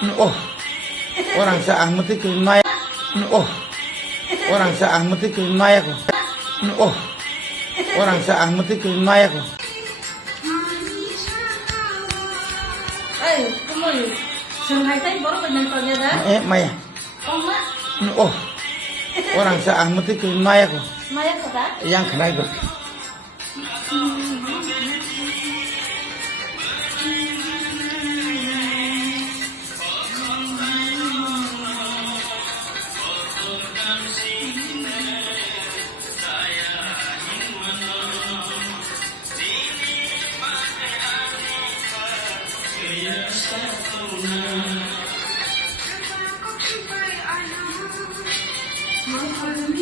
Oh, orang seahmet itu naik. Oh, orang seahmet itu naik. Oh, orang seahmet itu naik. Kumoy, Shanghai tayo baru penyantolnya dah. Maya. Oh mak, Oh, orang seahmet itu naik. Maya kata? Yang naik. Mau